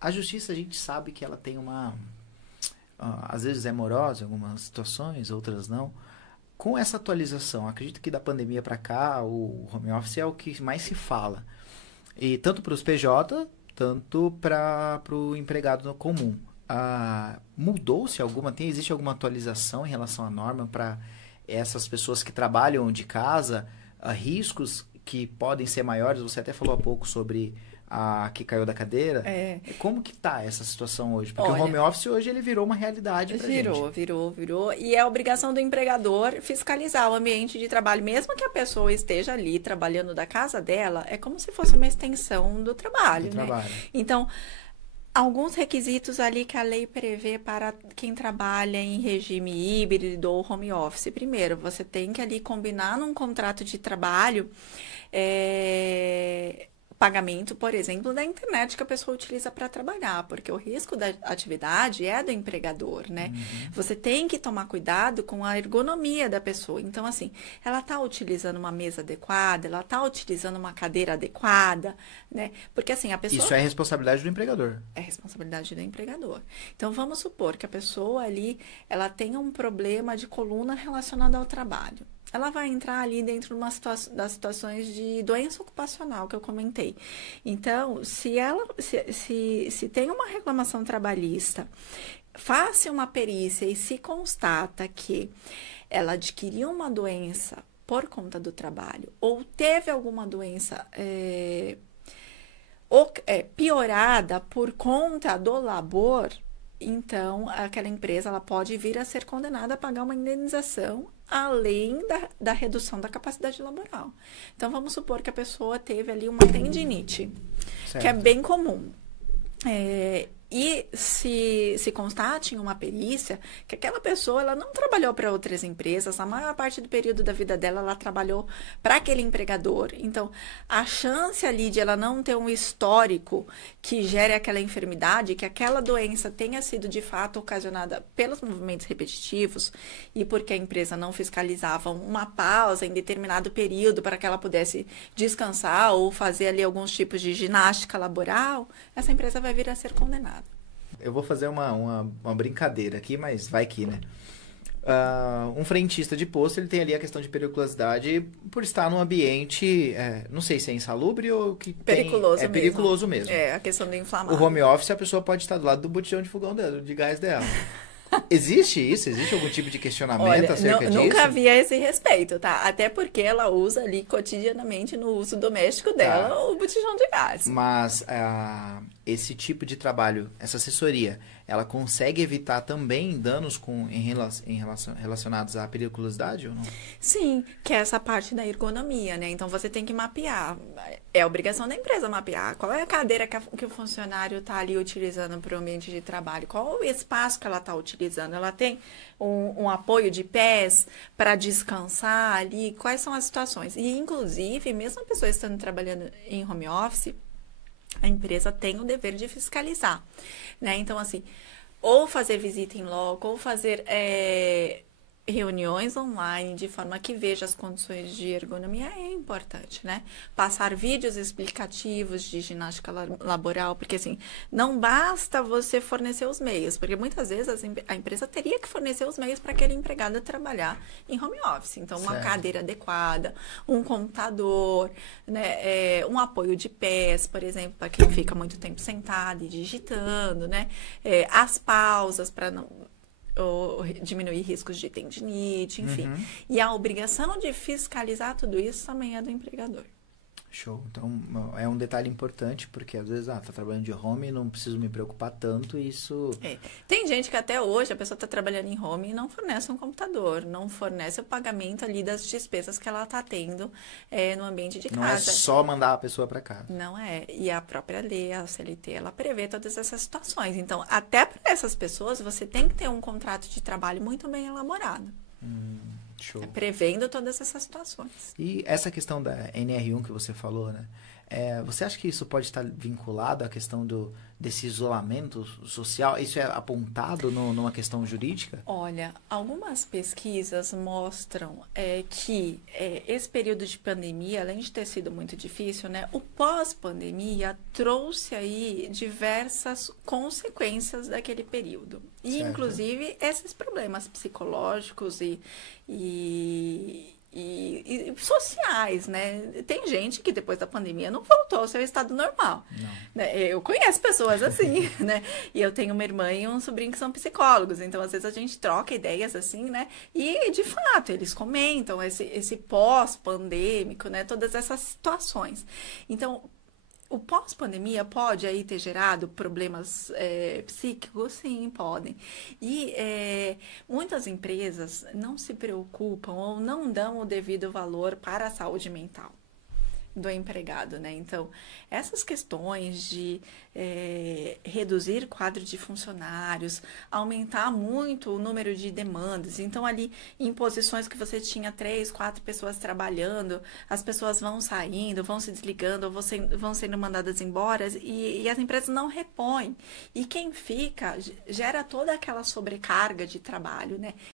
A justiça, a gente sabe que ela tem às vezes é morosa em algumas situações, outras não. Com essa atualização, acredito que da pandemia para cá, o home office é o que mais se fala. E tanto para os PJ, tanto para o empregado comum. Mudou-se existe alguma atualização em relação à norma para essas pessoas que trabalham de casa, riscos que podem ser maiores? Você até falou há pouco sobre a que caiu da cadeira. Como que tá essa situação hoje? Porque o home office hoje ele virou uma realidade pra gente. Virou. E é obrigação do empregador fiscalizar o ambiente de trabalho. Mesmo que a pessoa esteja ali trabalhando da casa dela, é como se fosse uma extensão do trabalho, né? Então, alguns requisitos ali que a lei prevê para quem trabalha em regime híbrido ou home office. Primeiro, você tem que ali combinar num contrato de trabalho pagamento, por exemplo, da internet que a pessoa utiliza para trabalhar, porque o risco da atividade é do empregador, né? Você tem que tomar cuidado com a ergonomia da pessoa. Então, assim, ela está utilizando uma mesa adequada, ela está utilizando uma cadeira adequada, né? Porque, assim, a pessoa... Isso é responsabilidade do empregador. É responsabilidade do empregador. Então, vamos supor que a pessoa ali, ela tenha um problema de coluna relacionado ao trabalho. Ela vai entrar ali dentro de das situações de doença ocupacional que eu comentei. Então, se tem uma reclamação trabalhista, faça uma perícia e se constata que ela adquiriu uma doença por conta do trabalho ou teve alguma doença piorada por conta do labor, então aquela empresa ela pode vir a ser condenada a pagar uma indenização além da redução da capacidade laboral. Então, vamos supor que a pessoa teve ali uma tendinite, que é bem comum. E se constate em uma perícia que aquela pessoa ela não trabalhou para outras empresas, a maior parte do período da vida dela ela trabalhou para aquele empregador. Então, a chance ali de ela não ter um histórico que gere aquela enfermidade, que aquela doença tenha sido de fato ocasionada pelos movimentos repetitivos e porque a empresa não fiscalizava uma pausa em determinado período para que ela pudesse descansar ou fazer ali alguns tipos de ginástica laboral, essa empresa vai vir a ser condenada. Eu vou fazer uma brincadeira aqui, mas vai que, né? Um frentista de posto, ele tem ali a questão de periculosidade por estar num ambiente, não sei se é insalubre ou que periculoso mesmo. Periculoso mesmo. É, a questão do inflamável. O home office, a pessoa pode estar do lado do botijão de fogão dela, de gás dela. Existe isso? Existe algum tipo de questionamento acerca disso? Nunca vi a esse respeito, tá? Até porque ela usa ali cotidianamente no uso doméstico dela o botijão de gás. Mas esse tipo de trabalho, essa assessoria, ela consegue evitar também danos relacionados à periculosidade ou não? Sim, que é essa parte da ergonomia, né? Então, você tem que mapear. É obrigação da empresa mapear. Qual é a cadeira que o funcionário está ali utilizando para o ambiente de trabalho? Qual o espaço que ela está utilizando? Ela tem um apoio de pés para descansar ali? Quais são as situações? E, inclusive, mesmo a pessoa estando trabalhando em home office, a empresa tem o dever de fiscalizar, né? Então, assim, ou fazer visita em loco, ou fazer reuniões online de forma que veja as condições de ergonomia é importante, né? Passar vídeos explicativos de ginástica laboral, porque assim, não basta você fornecer os meios, porque muitas vezes a empresa teria que fornecer os meios para aquele empregado trabalhar em home office. Então, uma cadeira adequada, um computador, né? Um apoio de pés, por exemplo, para quem fica muito tempo sentado e digitando, né? As pausas para não ou diminuir riscos de tendinite, enfim. E a obrigação de fiscalizar tudo isso também é do empregador. Show. Então, é um detalhe importante, porque às vezes, tá trabalhando de home, não preciso me preocupar tanto, isso... Tem gente que até hoje, a pessoa tá trabalhando em home e não fornece um computador, não fornece o pagamento ali das despesas que ela tá tendo no ambiente de casa. Não é só mandar a pessoa para casa. Não é. E a própria lei, a CLT, ela prevê todas essas situações. Então, até para essas pessoas, você tem que ter um contrato de trabalho muito bem elaborado. Show. Prevendo todas essas situações. E essa questão da NR1 que você falou, né? Você acha que isso pode estar vinculado à questão desse isolamento social? Isso é apontado numa questão jurídica? Olha, algumas pesquisas mostram que esse período de pandemia, além de ter sido muito difícil, né, o pós-pandemia trouxe aí diversas consequências daquele período. E, Certo. inclusive, esses problemas psicológicos e sociais, né? Tem gente que depois da pandemia não voltou ao seu estado normal. Não. Eu conheço pessoas assim, né? E eu tenho uma irmã e um sobrinho que são psicólogos, então às vezes a gente troca ideias assim, né? E de fato, eles comentam esse pós-pandêmico, né? Todas essas situações. Então, o pós-pandemia pode aí ter gerado problemas psíquicos? Sim, podem. E muitas empresas não se preocupam ou não dão o devido valor para a saúde mental do empregado, né? Então, essas questões de reduzir quadro de funcionários, aumentar muito o número de demandas. Então, ali, em posições que você tinha 3, 4 pessoas trabalhando, as pessoas vão saindo, vão se desligando, ou vão sendo mandadas embora, e as empresas não repõem. E quem fica, gera toda aquela sobrecarga de trabalho, né?